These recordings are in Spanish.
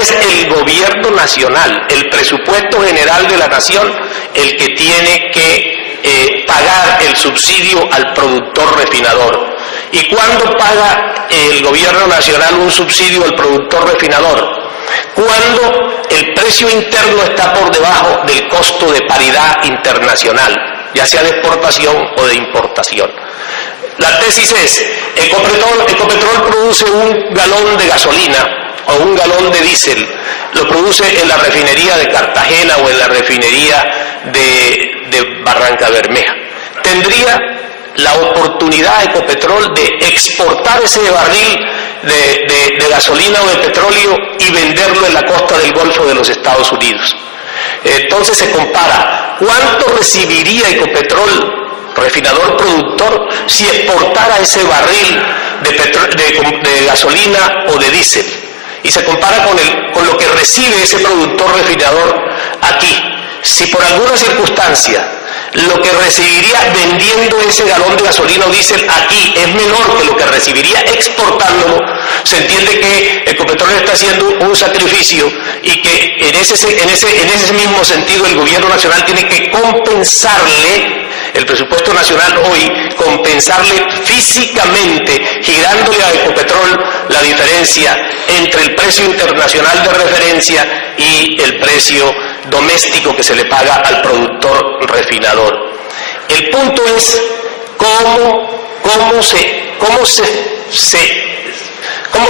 es el gobierno nacional, el presupuesto general de la nación, el que tiene que pagar el subsidio al productor refinador. ¿Y cuándo paga el gobierno nacional un subsidio al productor refinador? Cuando el precio interno está por debajo del costo de paridad internacional, ya sea de exportación o de importación. La tesis es, Ecopetrol produce un galón de gasolina o un galón de diésel, lo produce en la refinería de Cartagena o en la refinería de Barranca Bermeja. Tendría la oportunidad Ecopetrol de exportar ese barril de gasolina o de petróleo y venderlo en la costa del Golfo de los Estados Unidos. Entonces se compara cuánto recibiría Ecopetrol, refinador productor, si exportara ese barril de gasolina o de diésel, y se compara con lo que recibe ese productor refinador aquí. Si por alguna circunstancia lo que recibiría vendiendo ese galón de gasolina o diésel aquí es menor que lo que recibiría exportándolo, se entiende que Ecopetrol está haciendo un sacrificio y que en ese mismo sentido el gobierno nacional tiene que compensarle, el presupuesto nacional hoy, compensarle físicamente, girándole a Ecopetrol la diferencia entre el precio internacional de referencia y el precio doméstico que se le paga al productor refinador. El punto es cómo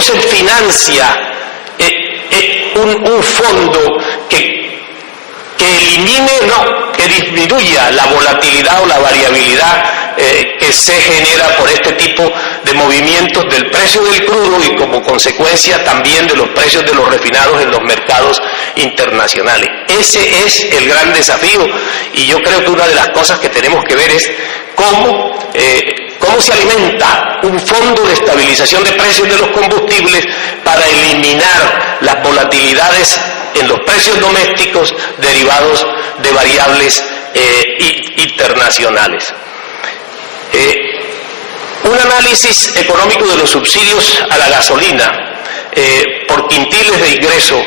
se financia un fondo que elimine, que disminuya la volatilidad o la variabilidad que se genera por este tipo de movimientos del precio del crudo y como consecuencia también de los precios de los refinados en los mercados internacionales. Ese es el gran desafío, y yo creo que una de las cosas que tenemos que ver es cómo se alimenta un fondo de estabilización de precios de los combustibles para eliminar las volatilidades en los precios domésticos derivados de variables internacionales. Un análisis económico de los subsidios a la gasolina por quintiles de ingreso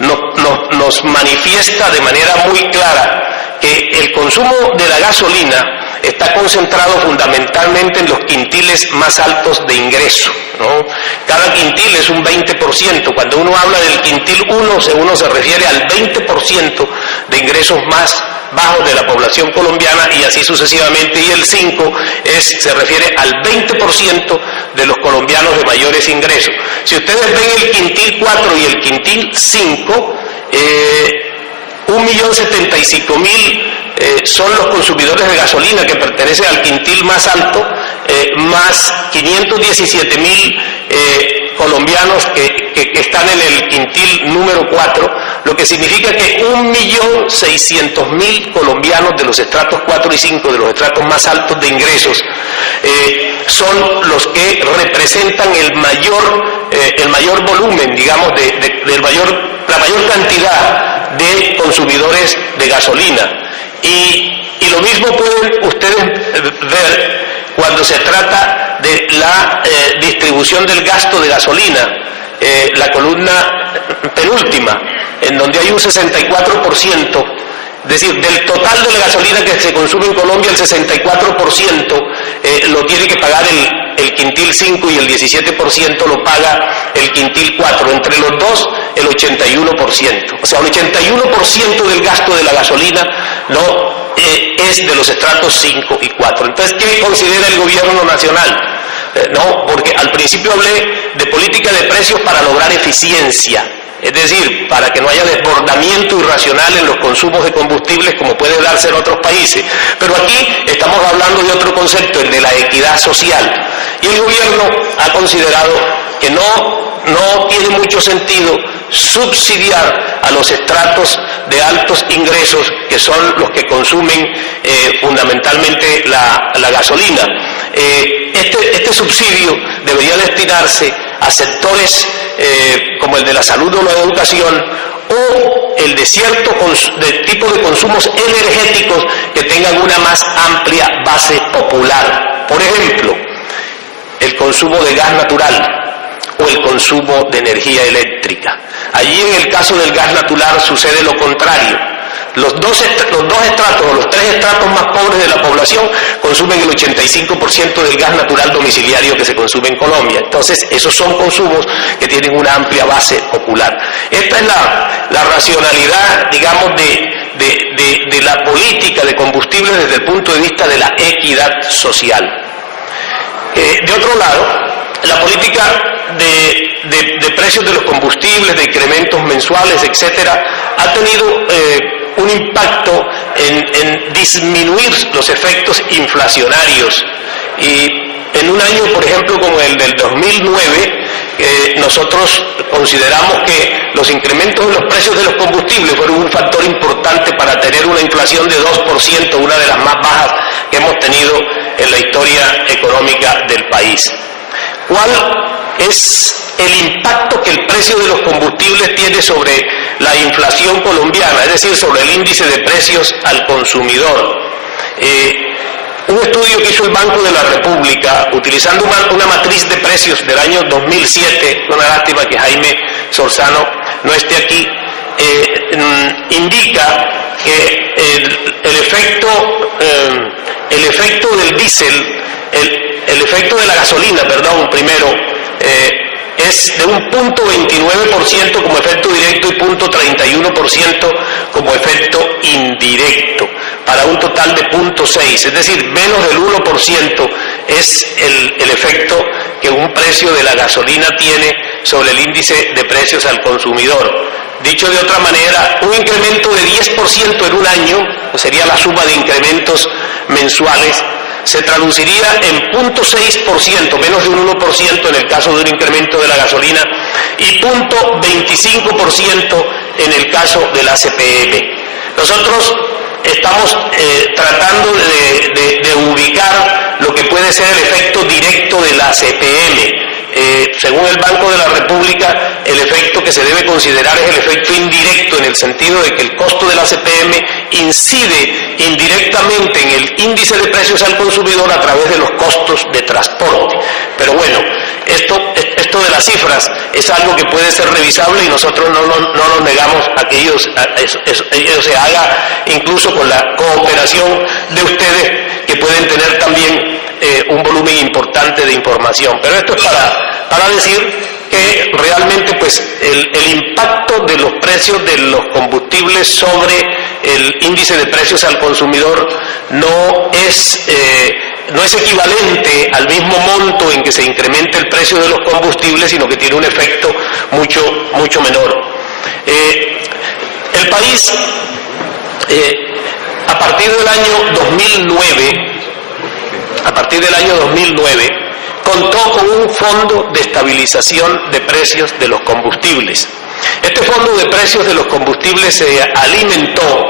nos manifiesta de manera muy clara que el consumo de la gasolina está concentrado fundamentalmente en los quintiles más altos de ingreso, ¿no? Cada quintil es un 20%. Cuando uno habla del quintil 1, uno se refiere al 20% de ingresos más bajos de la población colombiana, y así sucesivamente, y el 5 se refiere al 20% de los colombianos de mayores ingresos. Si ustedes ven el quintil 4 y el quintil 5, 1.075.000 son los consumidores de gasolina que pertenecen al quintil más alto, más 517.000 colombianos que están en el quintil número 4, lo que significa que 1.600.000 colombianos de los estratos 4 y 5, de los estratos más altos de ingresos, son los que representan el mayor volumen, digamos, la mayor cantidad de consumidores de gasolina. Y lo mismo pueden ustedes ver cuando se trata de la distribución del gasto de gasolina, la columna penúltima, en donde hay un 64%, es decir, del total de la gasolina que se consume en Colombia, el 64% lo tiene que pagar el quintil 5 y el 17% lo paga el quintil 4. Entre los dos, el 81%. O sea, el 81% del gasto de la gasolina es de los estratos 5 y 4. Entonces, ¿qué considera el gobierno nacional? Porque al principio hablé de política de precios para lograr eficiencia, es decir, para que no haya desbordamiento irracional en los consumos de combustibles como puede darse en otros países. Pero aquí estamos hablando de otro concepto, el de la equidad social. Y el gobierno ha considerado que no tiene mucho sentido subsidiar a los estratos de altos ingresos, que son los que consumen fundamentalmente la gasolina. Este subsidio debería destinarse a sectores como el de la salud o la educación, o el de cierto tipo de consumos energéticos que tengan una más amplia base popular. Por ejemplo, el consumo de gas natural o el consumo de energía eléctrica. Allí en el caso del gas natural sucede lo contrario. Los dos estratos o los tres estratos más pobres de la población consumen el 85% del gas natural domiciliario que se consume en Colombia. Entonces, esos son consumos que tienen una amplia base popular. Esta es la racionalidad, digamos, de la política de combustibles desde el punto de vista de la equidad social. De otro lado, la política de precios de los combustibles, de incrementos mensuales, etcétera, ha tenido un impacto en disminuir los efectos inflacionarios. Y en un año, por ejemplo, como el del 2009, nosotros consideramos que los incrementos de los precios de los combustibles fueron un factor importante para tener una inflación de 2%, una de las más bajas que hemos tenido en la historia económica del país. ¿Cuál es el impacto que el precio de los combustibles tiene sobre la inflación colombiana, es decir, sobre el índice de precios al consumidor? Un estudio que hizo el Banco de la República, utilizando una matriz de precios del año 2007, una lástima que Jaime Solzano no esté aquí, indica que el efecto del diésel, el efecto de la gasolina, primero, es de un 0.29% como efecto directo y 0.31% como efecto indirecto, para un total de 0.6%, es decir, menos del 1% es el efecto que un precio de la gasolina tiene sobre el índice de precios al consumidor. Dicho de otra manera, un incremento de 10% en un año, que sería la suma de incrementos mensuales, se traduciría en 0.6%, menos de un 1% en el caso de un incremento de la gasolina, y 0.25% en el caso del ACPM. Nosotros estamos tratando de ubicar lo que puede ser el efecto directo del ACPM. Según el Banco de la República, el efecto que se debe considerar es el efecto indirecto, en el sentido de que el costo del ACPM incide indirectamente en el índice de precios al consumidor a través de los costos de transporte. Pero bueno, esto de las cifras es algo que puede ser revisable y nosotros no nos negamos a que ello se haga, incluso con la cooperación de ustedes, que pueden tener también un volumen importante de información. Pero esto es para decir que realmente pues el impacto de los precios de los combustibles sobre el índice de precios al consumidor no es equivalente al mismo monto en que se incrementa el precio de los combustibles, sino que tiene un efecto mucho menor. El país, a partir del año 2009, contó con un fondo de estabilización de precios de los combustibles. Este fondo de precios de los combustibles se alimentó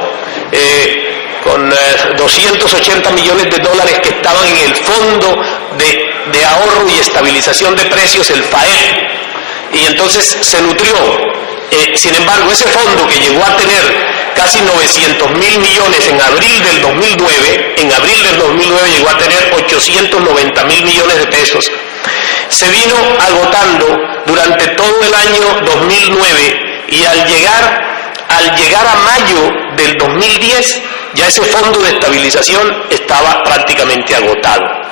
con 280 millones de dólares que estaban en el Fondo de Ahorro y Estabilización de Precios, el FAEP, y entonces se nutrió. Sin embargo, ese fondo, que llegó a tener casi 900.000 millones en abril del 2009, llegó a tener 890.000 millones de pesos, se vino agotando durante todo el año 2009, y al llegar a mayo del 2010, ya ese fondo de estabilización estaba prácticamente agotado.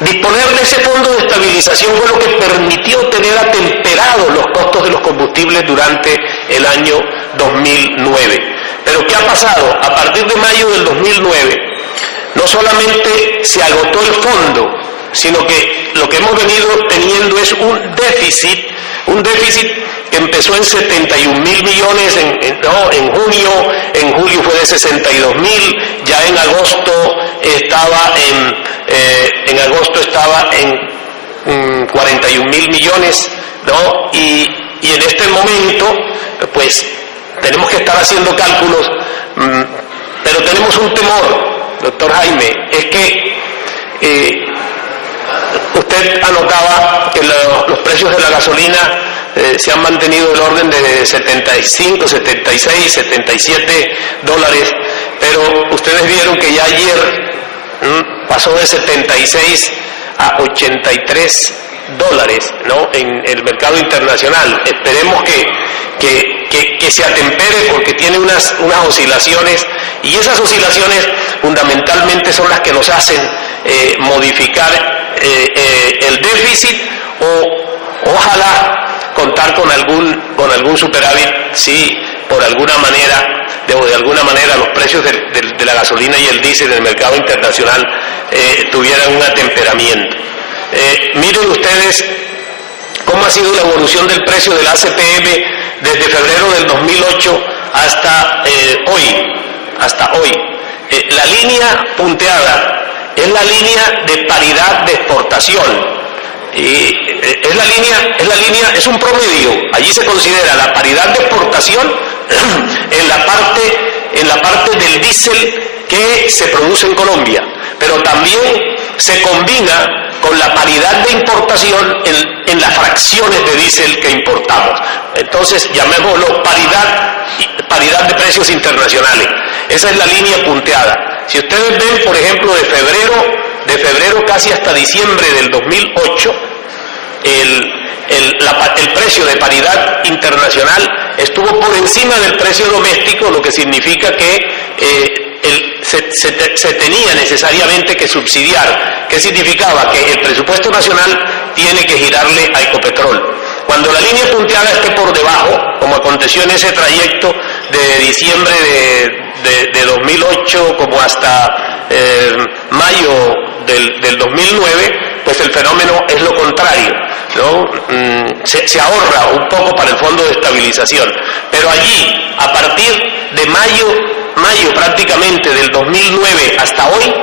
Disponer de ese fondo de estabilización fue lo que permitió tener atemperados los costos de los combustibles durante el año 2009. Pero ¿qué ha pasado? A partir de mayo del 2009, no solamente se agotó el fondo, sino que lo que hemos venido teniendo es un déficit que empezó en 71.000 millones en julio fue de 62.000, ya en agosto estaba en 41.000 millones, ¿no? Y en este momento, pues, tenemos que estar haciendo cálculos, pero tenemos un temor, doctor Jaime, es que usted anotaba que los precios de la gasolina se han mantenido del orden de 75, 76, 77 dólares, pero ustedes vieron que ya ayer pasó de 76 a 83 dólares, ¿no?, en el mercado internacional. Esperemos que se atempere, porque tiene unas oscilaciones, y esas oscilaciones fundamentalmente son las que nos hacen modificar el déficit, o ojalá contar con algún superávit si por alguna manera, de alguna manera, los precios de la gasolina y el diésel en el mercado internacional tuvieran un atemperamiento. Miren ustedes cómo ha sido la evolución del precio del ACPM desde febrero del 2008 hasta hoy. La línea punteada es la línea de paridad de exportación. Y es un promedio. Allí se considera la paridad de exportación en la parte del diésel que se produce en Colombia, pero también se combina con la paridad de importación en las fracciones de diésel que importamos. Entonces, llamémoslo paridad de precios internacionales. Esa es la línea punteada. Si ustedes ven, por ejemplo, de febrero casi hasta diciembre del 2008, el precio de paridad internacional estuvo por encima del precio doméstico, lo que significa que se tenía necesariamente que subsidiar. ¿Qué significaba? Que el presupuesto nacional tiene que girarle a Ecopetrol. Cuando la línea punteada esté por debajo, como aconteció en ese trayecto de diciembre de 2008 como hasta mayo del 2009, pues el fenómeno es lo contrario, ¿no? Se ahorra un poco para el Fondo de Estabilización, pero allí, a partir de mayo prácticamente del 2009 hasta hoy,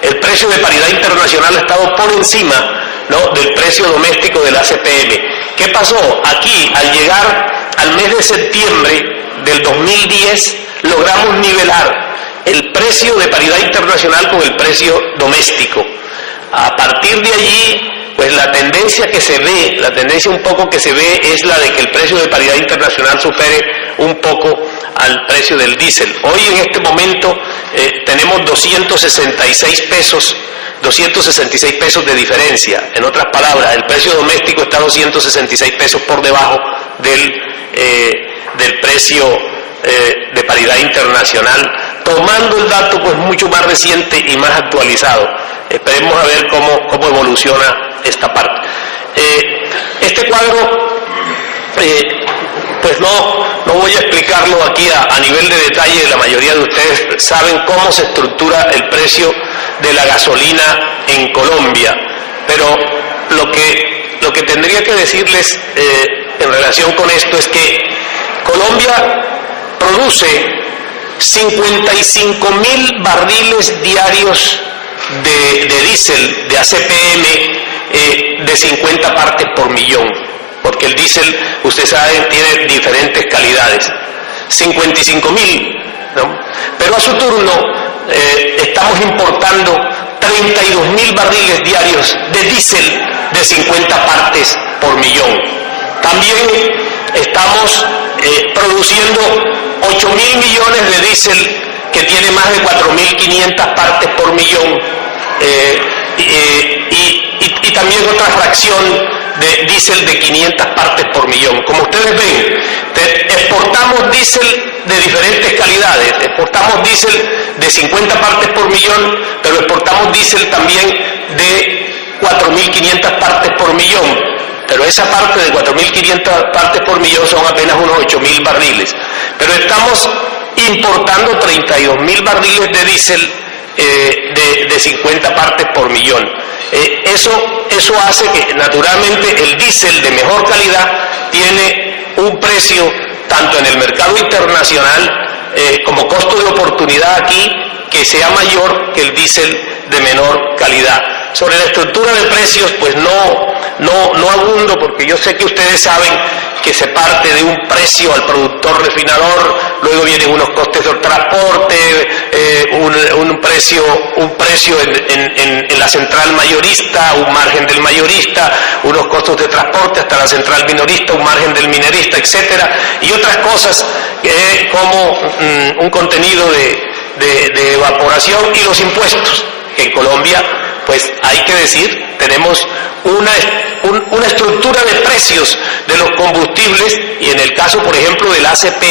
el precio de paridad internacional ha estado por encima, ¿no?, del precio doméstico del ACPM. ¿Qué pasó? Aquí, al llegar al mes de septiembre del 2010, logramos nivelar el precio de paridad internacional con el precio doméstico. A partir de allí, pues la tendencia un poco que se ve es la de que el precio de paridad internacional supere un poco al precio del diésel. Hoy en este momento tenemos 266 pesos de diferencia. En otras palabras, el precio doméstico está 266 pesos por debajo del precio de paridad internacional, tomando el dato pues mucho más reciente y más actualizado. Esperemos a ver cómo evoluciona esta parte. Este cuadro, pues no voy a explicarlo aquí a nivel de detalle. La mayoría de ustedes saben cómo se estructura el precio de la gasolina en Colombia, pero lo que tendría que decirles en relación con esto es que Colombia produce 55.000 barriles diarios de diésel, de ACPM, de 50 partes por millón, porque el diésel, ustedes saben, tiene diferentes calidades. 55.000, ¿no? Pero a su turno estamos importando 32.000 barriles diarios de diésel de 50 partes por millón. También estamos produciendo 8.000 millones de diésel que tiene más de 4.500 partes por millón, y también otra fracción de diésel de 500 partes por millón. Como ustedes ven, exportamos diésel de diferentes calidades. Exportamos diésel de 50 partes por millón, pero exportamos diésel también de 4.500 partes por millón. Pero esa parte de 4.500 partes por millón son apenas unos 8.000 barriles. Pero estamos importando 32.000 barriles de diésel de 50 partes por millón. Eso hace que naturalmente el diésel de mejor calidad tiene un precio tanto en el mercado internacional como costo de oportunidad aquí que sea mayor que el diésel de menor calidad. Sobre la estructura de precios, pues no abundo, porque yo sé que ustedes saben que se parte de un precio al productor refinador, luego vienen unos costes de transporte, un precio en la central mayorista, un margen del mayorista, unos costos de transporte hasta la central minorista, un margen del minerista, etcétera, y otras cosas como un contenido de evaporación y los impuestos, que en Colombia pues hay que decir, tenemos una estructura de precios de los combustibles y en el caso, por ejemplo, del ACP,